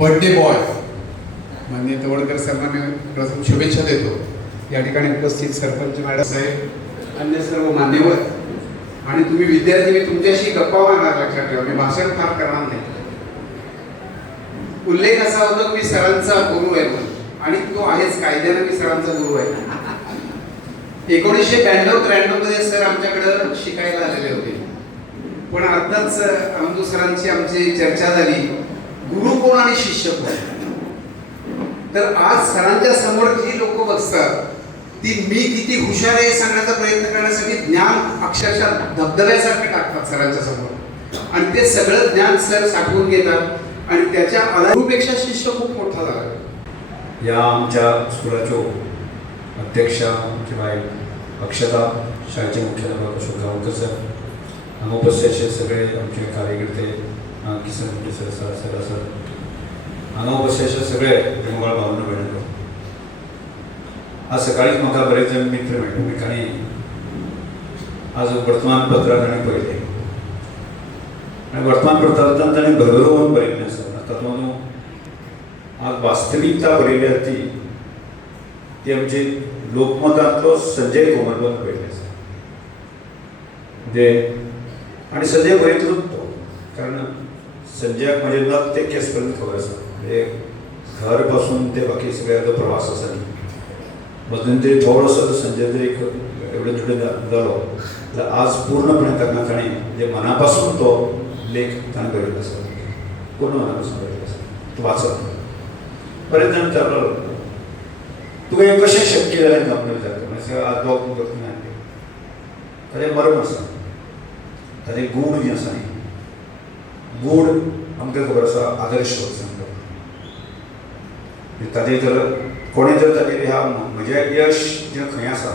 Birthday boy म्हणजे तवडकर सरांना मी प्रथम शुभेच्छा देतो. या ठिकाणी उपस्थित सरपंच मॅडम साहेब, अन्य सर्व मान्यवर आणि तुम्ही विद्यार्थी, मी तुमच्याशी गप्पा मारणार. लक्षात ठेवा, मी भाषण फार करणार नाही. उल्लेख असा होता की मी सरांचा गुरु आहे म्हणून, आणि तो आहेच, कायद्याने मी सरांचा गुरु आहे. 1992-93 मध्ये सर आमच्याकडे शिकायला आलेले होते. पण आताच आमदू सरांची आमची चर्चा झाली, गुरु कोण आणि शिष्य कोण. तर आज सरांच्या समोर जी लोक बसतात ती मी किती हुशार आहे सांगण्याचा प्रयत्न करण्यासाठी ज्ञान अक्षरशः धबधब्यासारखे टाकतात सरांच्या समोर, आणि ते सगळं ज्ञान सर साठवून घेतात आणि त्याच्या गुरुपेक्षा शिष्य खूप मोठा झाला. या आमच्या स्कुलाच्यो अध्यक्षा आमची बाय अक्षता, शाळेचे मुख्याध्यापक अशोक गावकर सर, हांगा उपस्थित सगळे आमचे कार्यकर्ते, Kisan Munde sir, sir sir, हांगा उपस्थित सगळे बेंगॉळ भावना भयणीलो. आज सकाळीच म्हाका बरेच जण मित्र मेळ्ळे आनी आज वर्तमानपत्रांत ताणें पळयलें आनी वर्तमानपत्रांत ताणें भरभरून बरयल्लें आसा. तातूंत आज वास्तविकता बरयली आसा ती आमची लोकमतांतलो संजय कोमरपंत बरयल्लें आसा. म्हणजे आनी संजय बरयतलोच तो, कारण संजयाक म्हाजे 90 केस पर्यंत खबर आसा. म्हणजे घर पासून ते बाकी सगळ्याचो प्रवास आसा न्ही, मध्यंतरी थोडोसो संजय जर एक एवढे थोडे जालो जाल्यार आज पूर्णपणे ताणें म्हणजे मनापासून तो लेख ताणें बरयल्लो आसा, पूर्ण मनापासून बरयल्लो आसा. तो वाचत बरेच जाण विचारलो तुका हें कशें शक्य जालें तो आपणें विचारता. म्हणजे आज दोग करतना ताचें मर्म आसा, ताचें गूण जें आसा न्ही, गूण आमकां खबर आसा आदर्शवत सांगता. ताचेर जर कोणें जर ताचेर ह्या म्हजें यश जें खंय आसा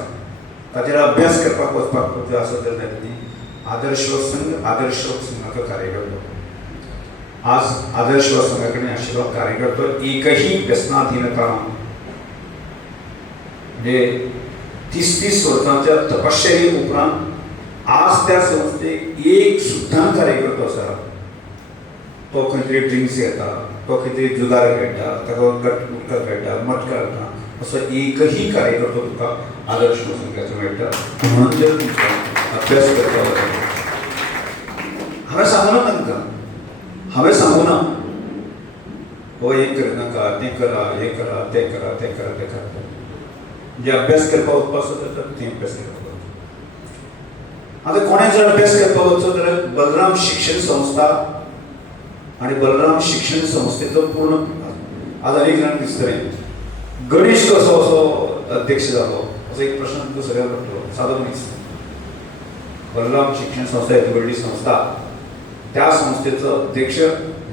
ताचेर अभ्यास करपाक वचपाक जर आसत जाल्यार न्ही आदर्शवत संघाचो कार्यकर्तो. आज आदर्शवत संघा कडेन आशिल्लो कार्यकर्तो एकही व्यसनाधीनता म्हणजे 30 वर्सांच्या तपश्चर्ये उपरांत आज त्या संस्थेक एक सुद्दां कार्यकर्तो आसा तो खंय तरी ड्रिंक्स घेता, तो खंय तरी जुगार खेळटा, ताका गुटखा खेळटा, मटका घालता, असो एकही कार्यकर्तो तुका आदर्श संघाचो मेळटा. म्हणून जर तुमचो अभ्यास करता हांवें सांगूना तांकां, हांवें सांगूना हो हें करनाका, तें करा, हें करा, तें करा, तें करा, तें करा. जे अभ्यास करपाक वचपा आसता तर तें अभ्यास करपाक वचप. आतां कोणें जर अभ्यास करपाक वचत जाल्यार बलराम शिक्षण संस्था आणि बलराम शिक्षण संस्थेचो पूर्ण आज अनेक जाण दिसतलें गणेश कसो असो अध्यक्ष जालो असो एक प्रश्न तुमकां सगळ्यांक पडटलो. सादो मनीस बलराम शिक्षण संस्था येदी व्हडली संस्था, त्या संस्थेचो अध्यक्ष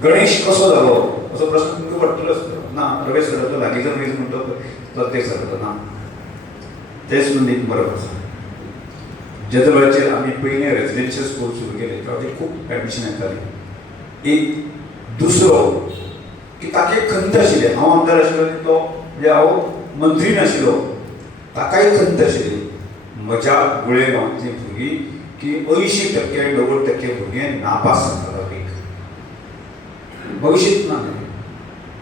गणेश कसो जालो असो प्रश्न तुमकां पडटलो आसतलो. ना, रमेश सराचो लागींचो मनीस म्हणटा तो अध्यक्ष जालो ना, तेच न्ही बरोबर आसा. जेदे वेळाचेर आमी पयलें रेजिडेन्शियल स्कूल सुरू केलें तेन्ना ते खूब एडमिशन येतालीं. एक दुसरो की ताका एक खंत आशिल्ली, हांव आमदार आशिल्लो तो म्हणजे हांव मंत्री नाशिल्लो, ताकाय खंत आशिल्ली म्हज्या गुळे गांवांतली भुरगीं की 80% 90% भुरगे नापास जातालो. भविष्यत ना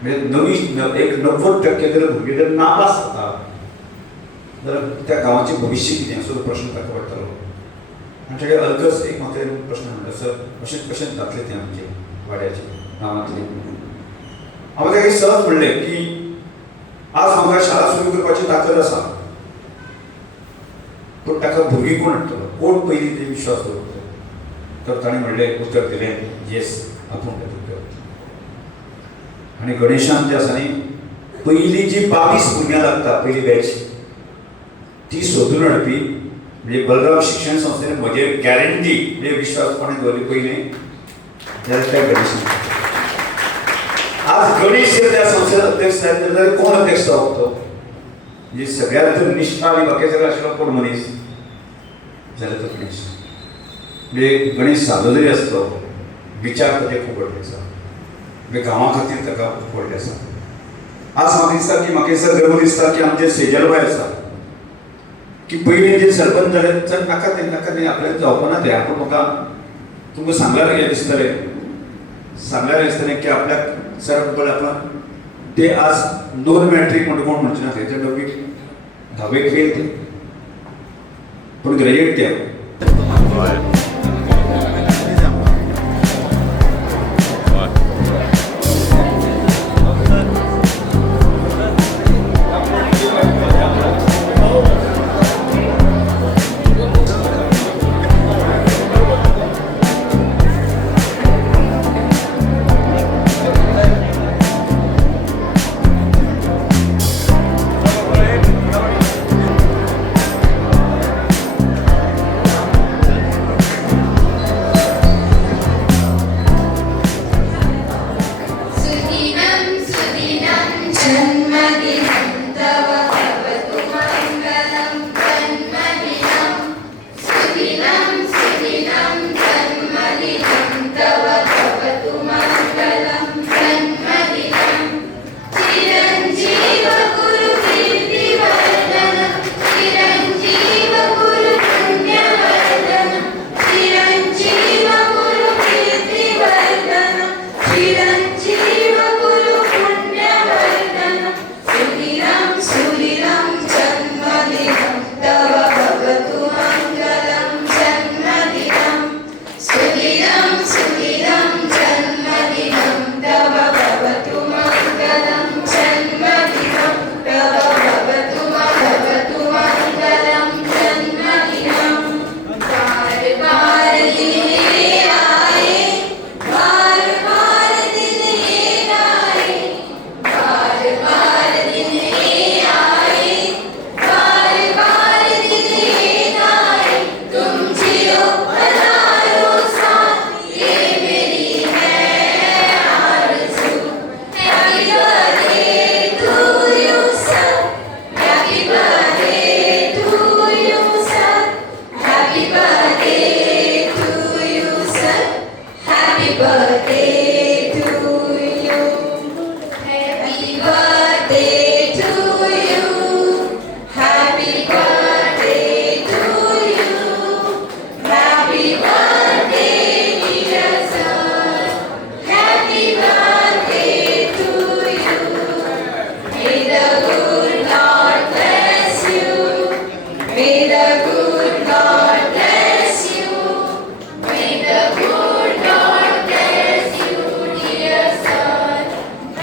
म्हणजे एक 90% जर भुरगे जर नापास जाता जाल्यार त्या गांवाचें भविश्य कितें असो प्रश्न ताका पडटालो. आनी ताचे अलगस एक म्हाका प्रश्न म्हणटा सर अशें कशें जातलें तें आमचें वाड्याचें गांवांतलें. हांवें ताका सहज म्हणलें की आज म्हाका शाळा सुरू करपाची ताकद आसा, पूण ताका भुरगीं कोण हाडटलो, कोण पयलीं ते विश्वास दवरतलो. तर ताणें म्हणलें उतर दिलें येस आपूण तें करतलो. आनी गणेशान जें आसा न्ही पयलीं जी 22 भुरग्यां लागता पयली बॅच ती सोदून हाडपी म्हणजे बलराम शिक्षण संस्थेन म्हजेर गॅरंटी म्हणजे विश्वास कोणें दवरली पयलें जाल्यार त्या गणेशान. आज गणेश जर त्या संस्थेचो अध्यक्ष जायत जाल्यार कोण अध्यक्ष जावप तो, म्हणजे सगळ्यांत जर निश्ठा आनी बाकीचो आशिल्लो कोण मनीस जाल्यार तो गणेश. म्हणजे गणेश सादो जरी आसलो विचार ताचे खूब व्हडले आसा, म्हणजे गांवा खातीर ताका खूब व्हडले आसा. आज म्हाका दिसता की म्हाका दिसता गर्व दिसता की आमचे सेजलबाई आसा की पयलीं जे सरपंच जाले चल नाका तें आपल्याक जावपाना तें. पूण म्हाका तुमकां सांगल्यार हें दिसतलें की आपल्याक सर पण आपण ते आज 2 मॅट्रिक म्हणजे कोण म्हणचे ना त्याच्या डबी 10वी फेल ते पण ग्रॅज्युएट ते सुदिनं सुदिनं जन्मदिनं तव भवतु मङ्गलं जन्मदिनं सुदिनं सुदिनं जन्मदिनं तव भवतु मङ्गलं जन्मदिनं चिरञ्जीव कुरु कीर्तिवर्धनं चिरञ्जीव कुरु पुण्यवर्धनं चिरञ्जीव कुरु कीर्तिवर्धनं चिरञ्जीव कुरु पुण्यवर्धनं सुदिनं सुदिनं जन्मदिनं तव भवतु मङ्गलं जन्मदिनं सुदिनं सुदिनं जन्मदिनं तव भवतु मङ्गलं जन्मदिनं तव भवतु मङ्गलं जन्मदिनं बार बार दिन ये आए बार बार दिन ये आए बार बार दिन ये आए बार बार दिन ये आए तुम जियो हजारों साल ये मेरी है आरज़ू happy birthday to you sir happy birthday to you sir happy birthday to you sir happy birthday to you happy birthday to you happy birthday to you happy birthday dear sir happy birthday to you May the good Lord bless you. May the good Lord bless you. May the good Lord bless you, dear son.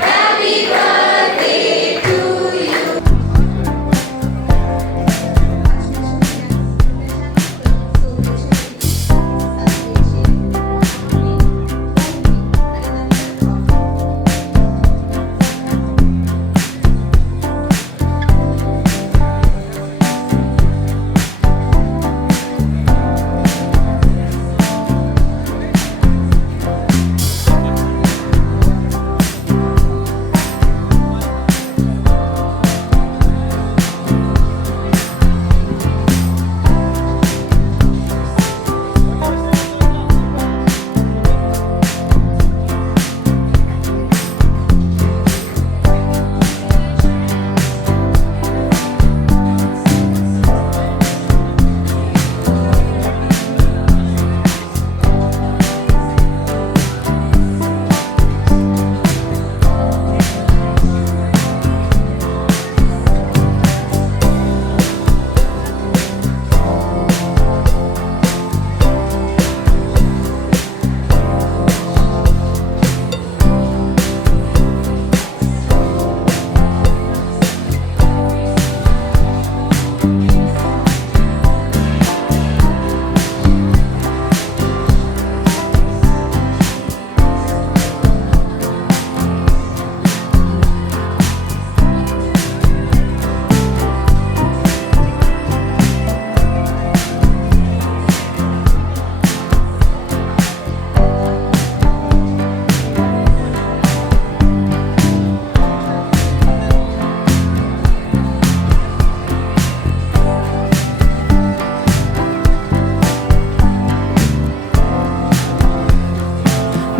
Happy birthday to you.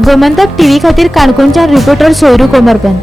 Gomantak TV खातीर काणकोणच्यान reporter सोयरू कोमरपंत.